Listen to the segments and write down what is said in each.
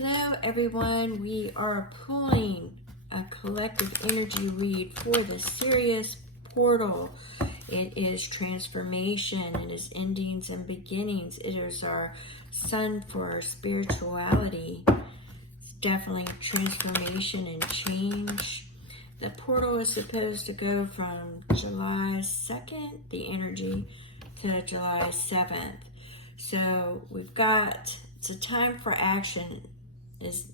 Hello everyone, we are pulling a collective energy read for the Sirius portal. It is transformation, it is endings and beginnings. It is our sun for our spirituality. It's definitely transformation and change. The portal is supposed to go from July 2nd, the energy, to July 7th. So we've got, it's a time for action.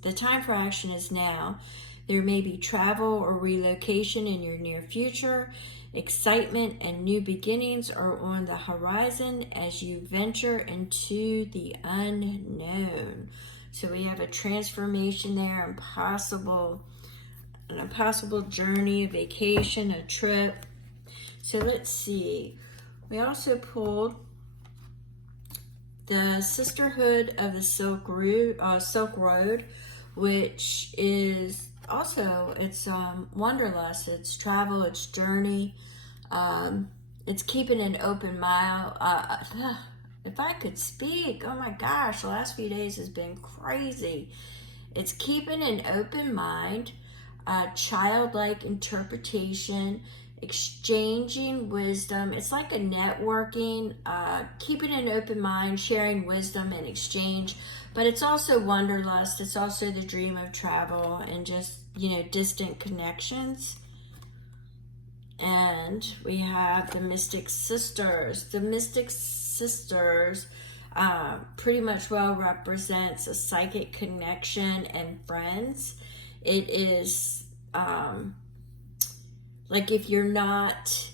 The time for action is now. There may be travel or relocation in your near future. Excitement and new beginnings are on the horizon as you venture into the unknown. So we have a transformation there, an impossible journey, a vacation, a trip. So let's see. We also pulled the Sisterhood of the Silk Road, which is also, it's wanderlust, it's travel, it's journey, it's keeping an open mind. If I could speak, oh my gosh, the last few days has been crazy. It's keeping an open mind, childlike interpretation, exchanging wisdom. It's like a networking, keeping an open mind, sharing wisdom and exchange. But it's also wanderlust. It's also the dream of travel and just, distant connections. And we have the Mystic Sisters. The Mystic Sisters pretty much well represents a psychic connection and friends. It is like if you're not,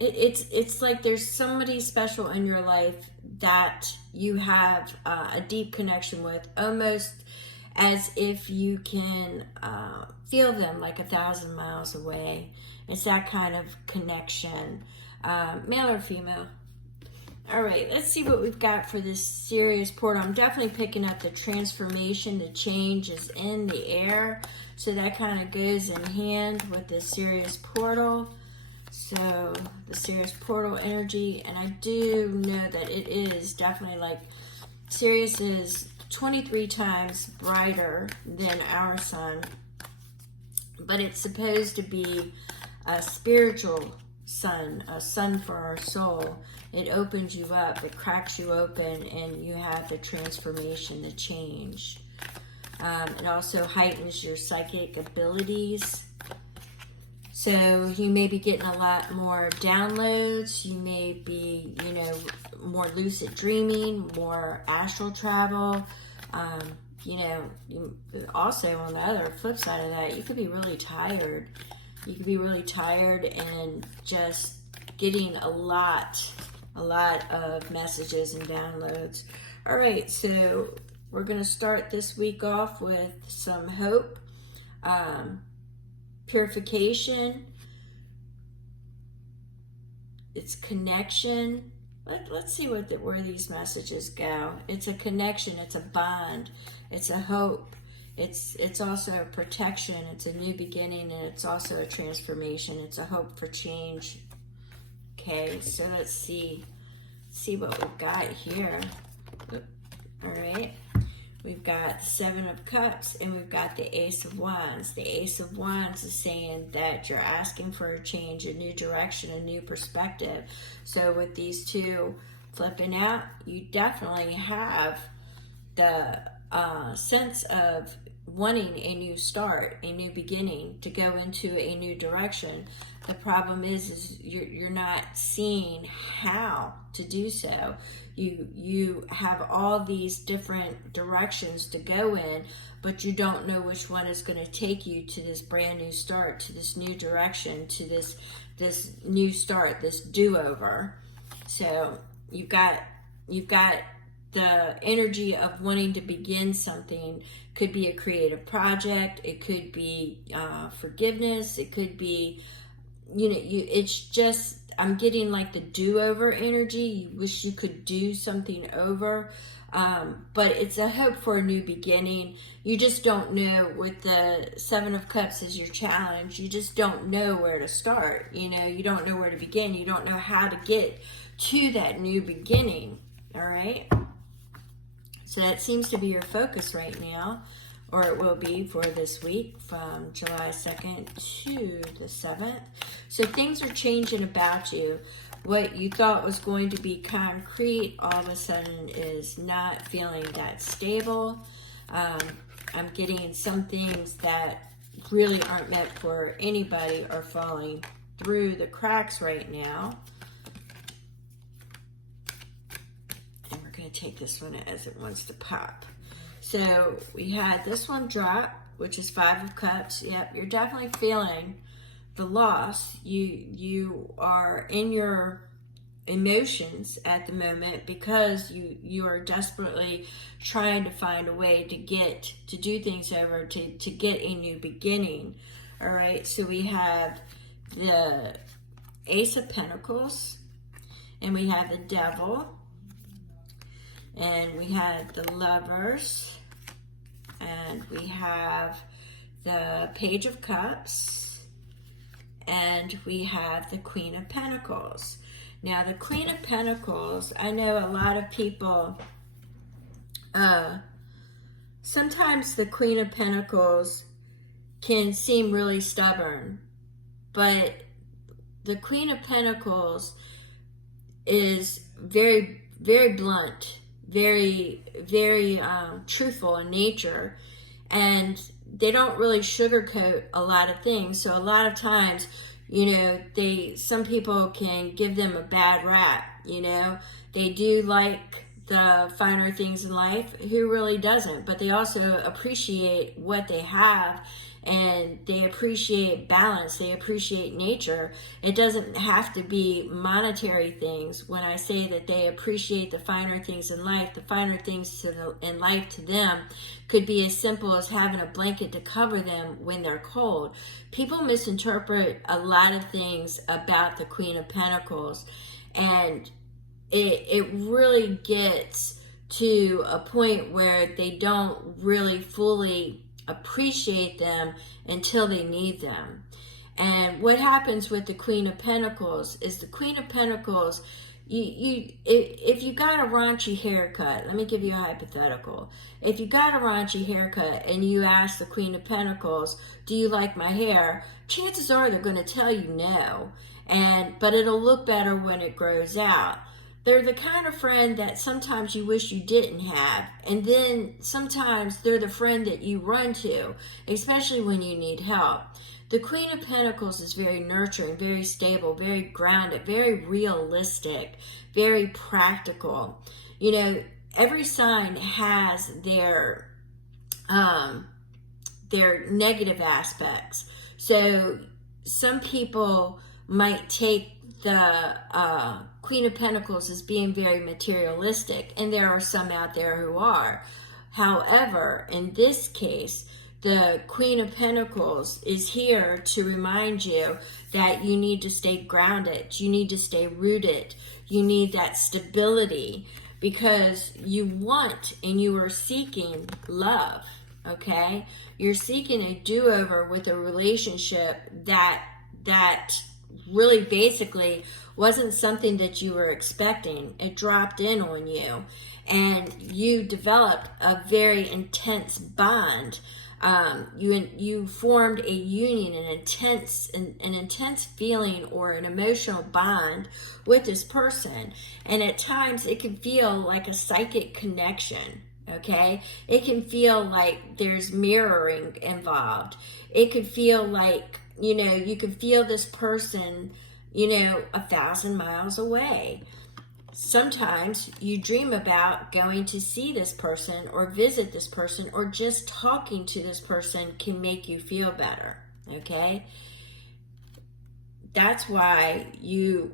it's like there's somebody special in your life that you have a deep connection with, almost as if you can feel them like 1,000 miles away. It's that kind of connection, male or female. All right, let's see what we've got for this Sirius portal. I'm definitely picking up the transformation, the change is in the air. So that kind of goes in hand with the Sirius portal. So the Sirius portal energy, and I do know that it is definitely like, Sirius is 23 times brighter than our sun, but it's supposed to be a spiritual sun, a sun for our soul. It opens you up, it cracks you open, and you have the transformation, the change. It also heightens your psychic abilities. So you may be getting a lot more downloads. You may be, more lucid dreaming, more astral travel. Also on the other flip side of that, you could be really tired. You could be really tired and just getting a lot of messages and downloads. All right, so we're going to start this week off with some hope, purification, it's connection. Let's see where these messages go. It's a connection, it's a bond, it's a hope. It's also a protection, it's a new beginning, and it's also a transformation. It's a hope for change. Okay, so let's see what we've got here. All right, we've got 7 of Cups and we've got the Ace of Wands. The Ace of Wands is saying that you're asking for a change, a new direction, a new perspective. So with these two flipping out, you definitely have the sense of wanting a new start, a new beginning, to go into a new direction. The problem is you're not seeing how to do so. You have all these different directions to go in, but you don't know which one is going to take you to this brand new start, to this new direction, to this new start, this do-over. So you've got the energy of wanting to begin something. Could be a creative project, it could be forgiveness, it could be, it's just, I'm getting like the do-over energy. You wish you could do something over, but it's a hope for a new beginning. You just don't know. With the 7 of Cups as your challenge, you just don't know where to start. You don't know where to begin. You don't know how to get to that new beginning. All right. So that seems to be your focus right now, or it will be for this week from July 2nd to the 7th. So things are changing about you. What you thought was going to be concrete all of a sudden is not feeling that stable. I'm getting some things that really aren't meant for anybody are falling through the cracks right now. And we're going to take this one as it wants to pop. So we had this one drop, which is 5 of Cups. Yep, you're definitely feeling the loss. You are in your emotions at the moment because you are desperately trying to find a way to do things over, to get a new beginning. All right, so we have the Ace of Pentacles, and we have the Devil, and we have the Lovers, and we have the Page of Cups, and we have the Queen of Pentacles. Now, the Queen of Pentacles, I know a lot of people, sometimes the Queen of Pentacles can seem really stubborn, but the Queen of Pentacles is very, very blunt, very, very truthful in nature, and they don't really sugarcoat a lot of things. So a lot of times, you know, some people can give them a bad rap, you know. They do like the finer things in life. Who really doesn't? But they also appreciate what they have, and they appreciate balance. They appreciate nature. It doesn't have to be monetary things. When I say that they appreciate the finer things in life, the finer things in life to them could be as simple as having a blanket to cover them when they're cold. People misinterpret a lot of things about the Queen of Pentacles, and it really gets to a point where they don't really fully appreciate them until they need them. And what happens with the Queen of Pentacles is the Queen of Pentacles, if you got a raunchy haircut, let me give you a hypothetical. If you got a raunchy haircut and you ask the Queen of Pentacles, do you like my hair? Chances are they're going to tell you no. But it'll look better when it grows out. They're the kind of friend that sometimes you wish you didn't have. And then sometimes they're the friend that you run to, especially when you need help. The Queen of Pentacles is very nurturing, very stable, very grounded, very realistic, very practical. You know, every sign has their negative aspects. So some people might take the Queen of Pentacles as being very materialistic, and there are some out there who are. However, in this case, the Queen of Pentacles is here to remind you that you need to stay grounded, you need to stay rooted, you need that stability, because you want and you are seeking love, okay? You're seeking a do-over with a relationship that really basically wasn't something that you were expecting. It dropped in on you, and you developed a very intense bond. You formed a union, an intense feeling or an emotional bond with this person. And at times it can feel like a psychic connection, okay? It can feel like there's mirroring involved. It could feel like, you know, you can feel this person, you know, 1,000 miles away. Sometimes you dream about going to see this person or visit this person, or just talking to this person can make you feel better, okay? That's why you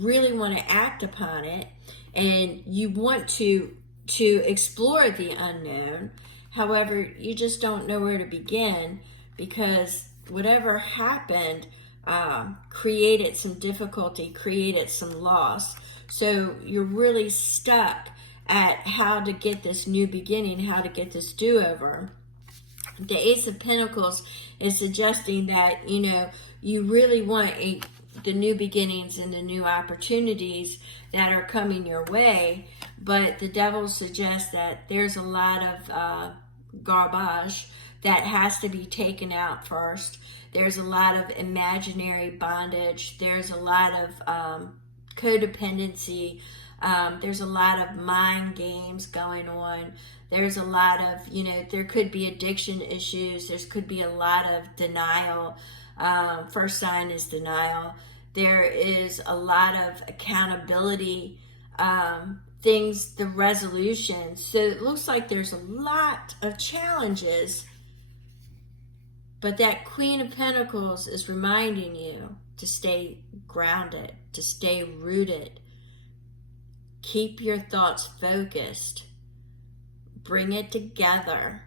really want to act upon it, and you want to explore the unknown. However, you just don't know where to begin, because whatever happened created some difficulty, created some loss. So you're really stuck at how to get this new beginning, how to get this do-over. The Ace of Pentacles is suggesting that, you know, you really want the new beginnings and the new opportunities that are coming your way, but the devil suggests that there's a lot of garbage that has to be taken out first. There's a lot of imaginary bondage. There's a lot of codependency. There's a lot of mind games going on. There's a lot of, there could be addiction issues. There could be a lot of denial. First sign is denial. There is a lot of accountability, things, the resolution. So it looks like there's a lot of challenges, but that Queen of Pentacles is reminding you to stay grounded, to stay rooted. Keep your thoughts focused. Bring it together.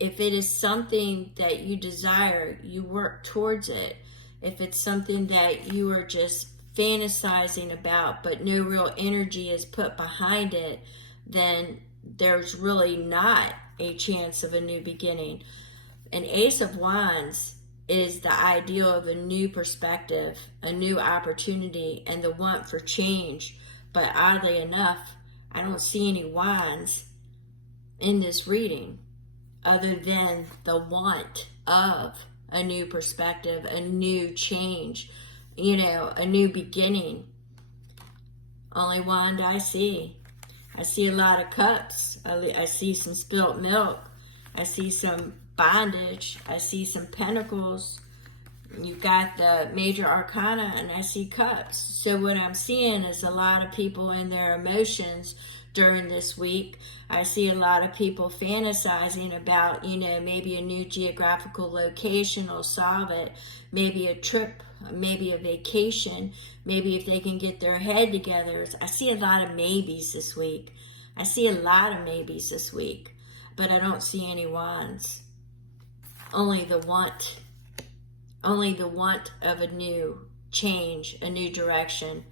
If it is something that you desire, you work towards it. If it's something that you are just fantasizing about, but no real energy is put behind it, then there's really not a chance of a new beginning. An Ace of Wands is the ideal of a new perspective, a new opportunity, and the want for change. But oddly enough, I don't see any wands in this reading other than the want of a new perspective, a new change, a new beginning. Only wand I see. I see a lot of cups. I see some spilt milk. I see some bondage. I see some pentacles. You've got the major arcana, and I see cups. So what I'm seeing is a lot of people in their emotions during this week. I see a lot of people fantasizing about, maybe a new geographical location will solve it. Maybe a trip, maybe a vacation, maybe if they can get their head together. I see a lot of maybes this week. I see a lot of maybes this week, but I don't see any wands. Only the want of a new change, a new direction.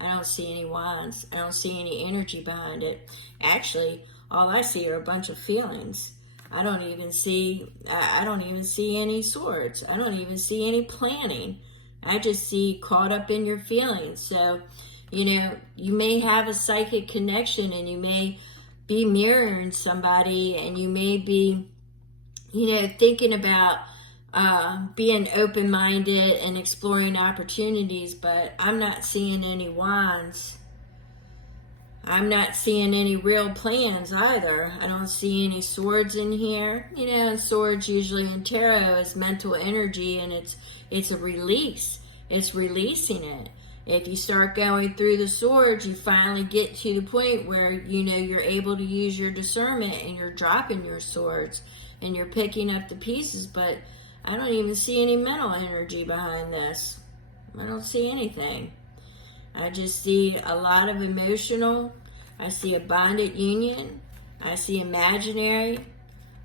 I don't see any wands. I don't see any energy behind it. Actually, all I see are a bunch of feelings. I don't even see any swords. I don't even see any planning. I just see caught up in your feelings. So, you may have a psychic connection, and you may be mirroring somebody, and you may be, thinking about being open-minded and exploring opportunities, but I'm not seeing any wands. I'm not seeing any real plans either. I don't see any swords in here. And swords usually in tarot is mental energy, and it's a release. It's releasing it. If you start going through the swords, you finally get to the point where, you're able to use your discernment, and you're dropping your swords, and you're picking up the pieces, but I don't even see any mental energy behind this. I don't see anything. I just see a lot of emotional. I see a bonded union. I see imaginary.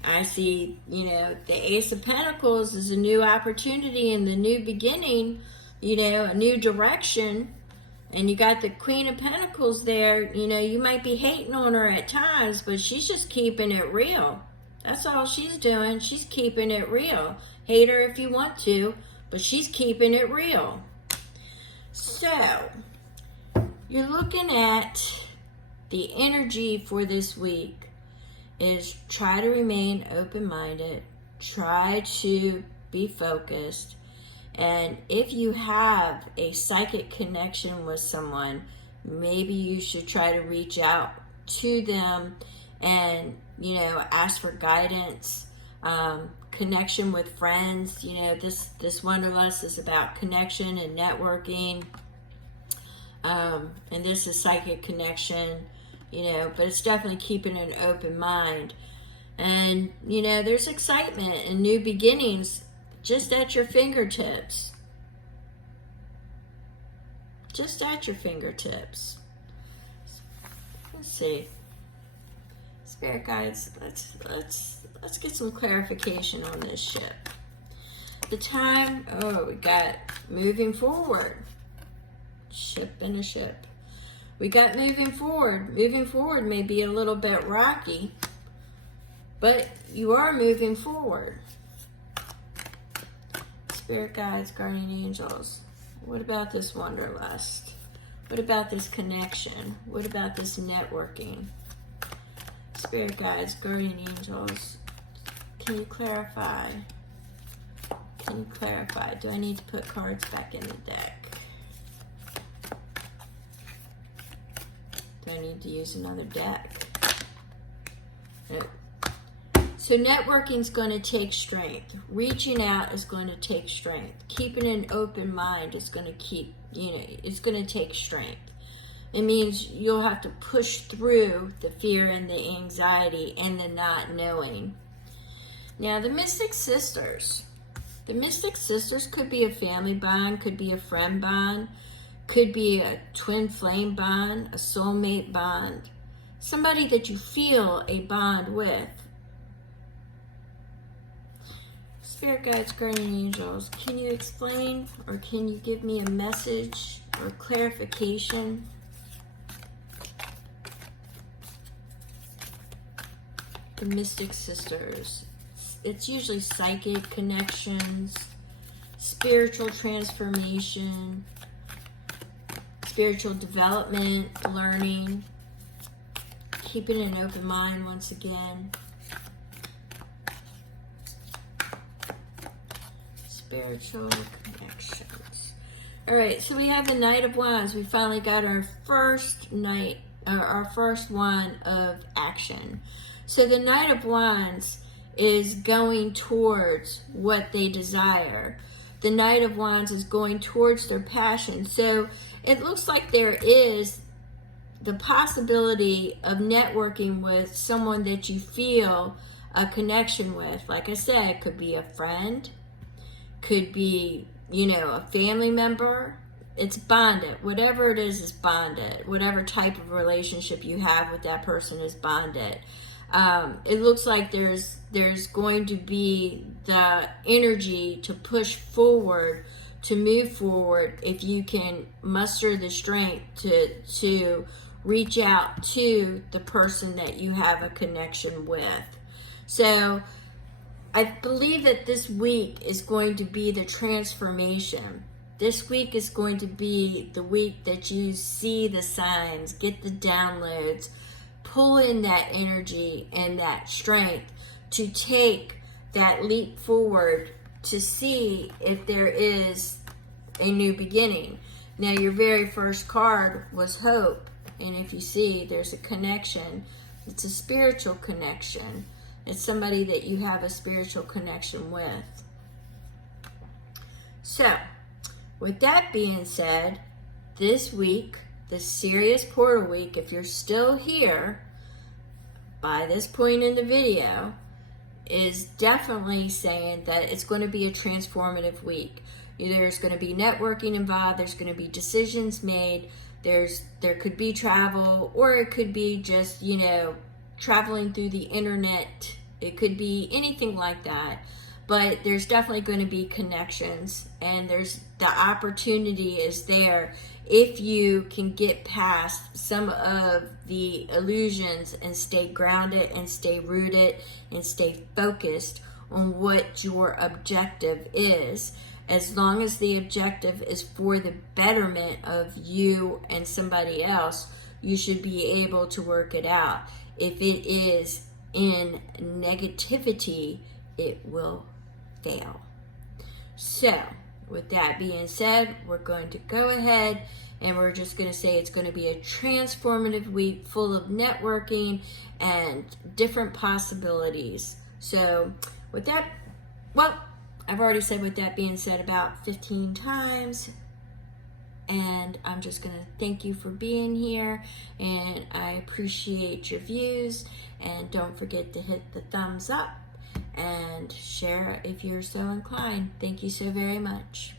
I see, the Ace of Pentacles is a new opportunity and the new beginning, a new direction. And you got the Queen of Pentacles there. You might be hating on her at times, but she's just keeping it real. That's all she's doing. She's keeping it real. Hate her if you want to, but she's keeping it real. So, you're looking at the energy for this week is try to remain open-minded, try to be focused, and if you have a psychic connection with someone, maybe you should try to reach out to them and, ask for guidance, connection with friends. This Wonderlust is about connection and networking, and this is psychic connection, but it's definitely keeping an open mind. And, there's excitement and new beginnings just at your fingertips. Just at your fingertips. Let's see. Spirit guides, let's get some clarification on this ship. The time, we got moving forward. Ship and a ship. We got moving forward. Moving forward may be a little bit rocky, but you are moving forward. Spirit guides, guardian angels. What about this Wanderlust? What about this connection? What about this networking? Spirit guides, guardian angels, can you clarify? Can you clarify? Do I need to put cards back in the deck? Do I need to use another deck? No. So networking is going to take strength. Reaching out is going to take strength. Keeping an open mind is going to it's going to take strength. It means you'll have to push through the fear and the anxiety and the not knowing. Now, the Mystic Sisters. The Mystic Sisters could be a family bond, could be a friend bond, could be a twin flame bond, a soulmate bond. Somebody that you feel a bond with. Spirit guides, guardian angels, can you explain or can you give me a message or clarification? The Mystic Sisters. It's usually psychic connections, spiritual transformation, spiritual development, learning, keeping an open mind once again. Spiritual connections. All right, so we have the Knight of Wands. We finally got our first one of action. So the Knight of Wands is going towards what they desire. The Knight of Wands is going towards their passion. So it looks like there is the possibility of networking with someone that you feel a connection with. Like I said, it could be a friend, could be, a family member. It's bonded. Whatever it is bonded. Whatever type of relationship you have with that person is bonded. It looks like there's going to be the energy to push forward, to move forward, if you can muster the strength to reach out to the person that you have a connection with. So I believe that this week is going to be the transformation. This week is going to be the week that you see the signs, get the downloads, pull in that energy and that strength to take that leap forward to see if there is a new beginning. Now, your very first card was hope. And if you see, there's a connection. It's a spiritual connection. It's somebody that you have a spiritual connection with. So, with that being said, this week, the Sirius Portal Week, if you're still here by this point in the video, is definitely saying that it's going to be a transformative week. There's going to be networking involved, there's going to be decisions made, there could be travel, or it could be just, traveling through the internet. It could be anything like that. But there's definitely going to be connections, and there's the opportunity is there if you can get past some of the illusions and stay grounded and stay rooted and stay focused on what your objective is. As long as the objective is for the betterment of you and somebody else, you should be able to work it out. If it is in negativity, it will fail. So, with that being said, we're going to go ahead and we're just going to say it's going to be a transformative week full of networking and different possibilities. So, with that, I've already said with that being said about 15 times. And I'm just going to thank you for being here, and I appreciate your views, and don't forget to hit the thumbs up and share if you're so inclined. Thank you so very much.